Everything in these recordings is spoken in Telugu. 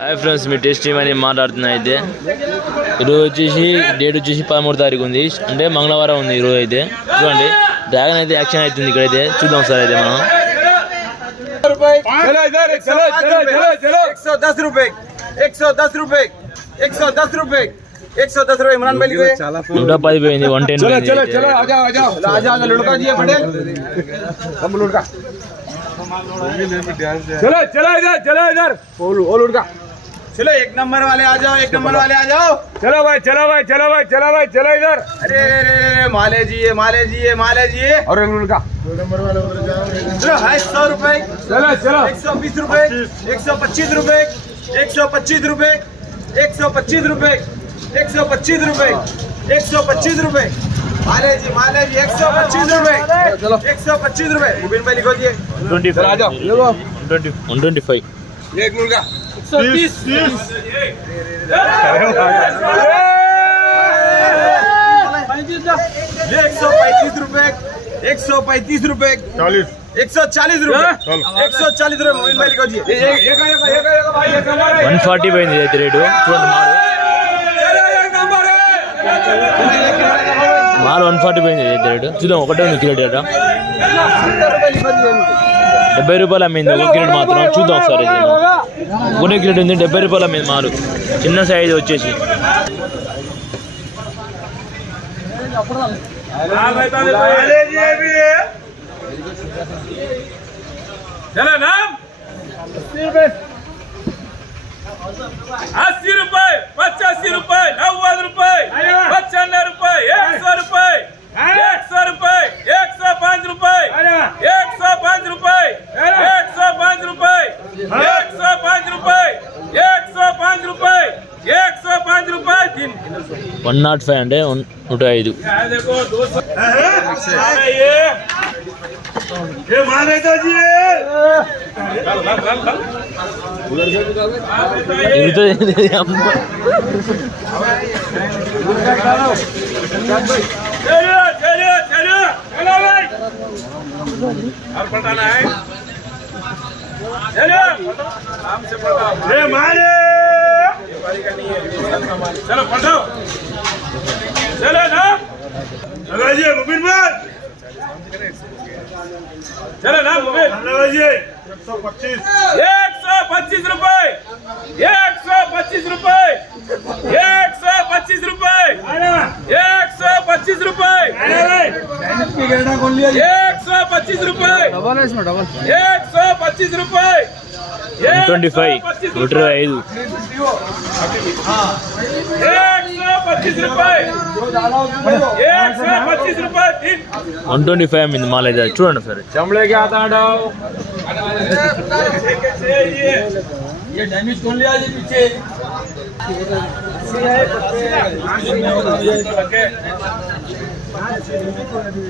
హాయ్ ఫ్రెండ్స్, మీ టేస్ట్ ఏమని మాట్లాడుతున్నా అయితే ఈరోజు వచ్చేసి డేట్ వచ్చేసి 13వ తారీఖు ఉంది, అంటే మంగళవారం ఉంది ఈరోజు అయితే. చూడండి డ్రాగన్ అయితే యాక్షన్ అవుతుంది ఇక్కడైతే. చూద్దాం సార్ అయితే మనం. 110 रुपए 110 रुपए 110 रुपए 110 रुपए इमरान भाई 110 పోయింది, 110 चलो चलो चलो आ जाओ लड़का जी पटेल सब लड़का चलो चलो इधर ओ लड़का चलो एक नंबर वाले आ जाओ चलो भाई चलो इधर। अरे माले जी और लड़का 100 रुपए चलो 120 रुपए 125 रुपए 125 रुपए 125 रुपए 125 रुपए 125 रुपए माले जी 125 रुपए 125 रुपए मुबीन भाई लिखो दिए 25 आ जाओ 125 एक मुर्गा 130 ये 135 रुपए 135 रुपए 140 रुपए 140 रुपए मुबीन भाई लिखो दिए 140 పోయింది అయితే రేటు. చూడండి మాల్ 140 పోయింది అయితే రేటు. చూద్దాం ఒకటే ఉంది కిలో డేటా 70 రూపాయలు అమ్మింది ఒక కిలో మాత్రం. చూద్దాం ఒకసారి ఒకటే కిలో ఉంది 70 రూపాయలు అమ్మింది మాలు, చిన్న సైజు వచ్చేసి. चलो नाम 80 रुपए 85 रुपए 90 रुपए 95 रुपए 100 रुपए 100 रुपए 105 रुपए 105 रुपए 105 रुपए 105 रुपए 105 रुपए 105 रुपए 105 అంటే 105. देखो 200 ये माने तो जी और पटाना है मारे चलो पटाओ चलो ना लगाइए मुबीन भाई चलो ना मुबीन लगाइए 125 रुपए 125 रुपए 125 रुपए 125 रुपए 125 रुपए 125 रुपए 125 125 125 रुपए 125 रुपए 125 అమ్మింది మాల్ అయితే. చూడండి సరే चमड़े के आता हटाओ ये डैमेज कौन लिया जी पीछे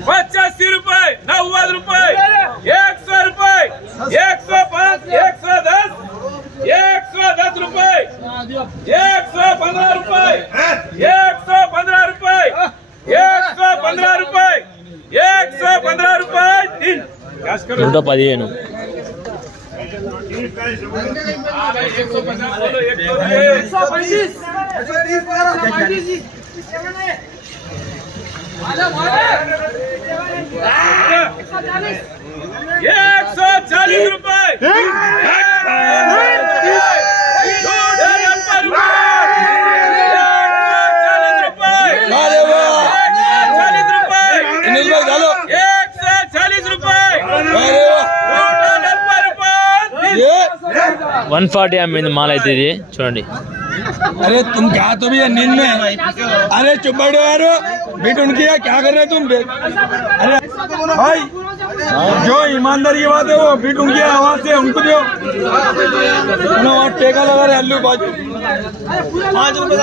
85 रुपए 90 रुपए 100 रुपए 105 110 110 रुपए 115 रुपए 115 रुपए 115 रुपए 115 रुपए 115. ये 140 रुपए 140 అమ్మింది మాల్ అయితే ఇది. చూడండి अरे तुम क्या तो भी नींद में? अरे चुप बैठो यार, बीट उनकी है, क्या कर रहे तुम? अरे भाई जो ईमानदारी की बात है वो बीट उनकी आवाज से उनको दो और टेका लगा रहे अल्लू बाजू 5 रुपए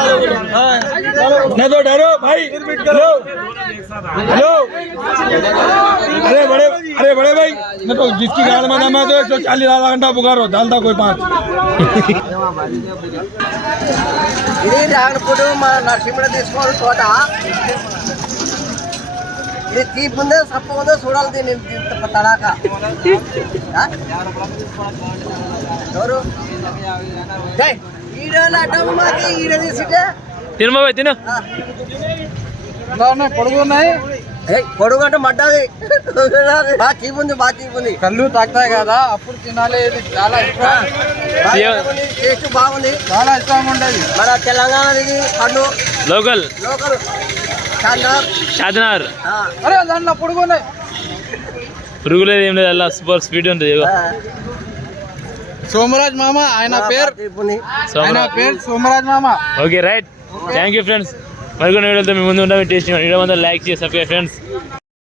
नहीं तो डरो भाई। हेलो हेलो अरे बड़े भाई न तो जिसकी गाड़ में दम है तो 140 आधा घंटा पुकारो, डालता कोई 5 ఇది రాగనప్పుడు మన నరసింహుడు తీసుకోవాలి తోట ఇది తీపి ఉందో సప్ప ఉందో చూడాలి దీన్ని తడాక ఎవరు తినమా తిను. పొడుగు ఉన్నాయి పొడుగు అంటే మడ్డది బాగా చీప్ ఉంది, బాగా చీప్ ఉంది. కళ్ళు తాకుతాయి కదా అప్పుడు తినాలి. ఇది చాలా ఇష్టం, టేస్ట్ బాగుంది, చాలా ఇష్టంగా ఉండేది. మన తెలంగాణది పండు లోకల్ లోకల్ షాదనార్. అరే దాంట్లో పొడుగు ఉన్నాయి. పురుగు లేదు ఏం లేదు, అలా సూపర్ స్వీట్ ఉంటుంది. ఇగో సోమరాజ్ మామ ఆయన పేరు, ఆయన పేరు సోమరాజ్ మామ. Okay right, thank you friends. మరికొన్ని వీడియోలతో మీ ముందు ఉంటాం. టేస్ట్ వీడియో అంతా లైక్ చేసి సబ్స్క్రైబ్ ఫ్రెండ్స్.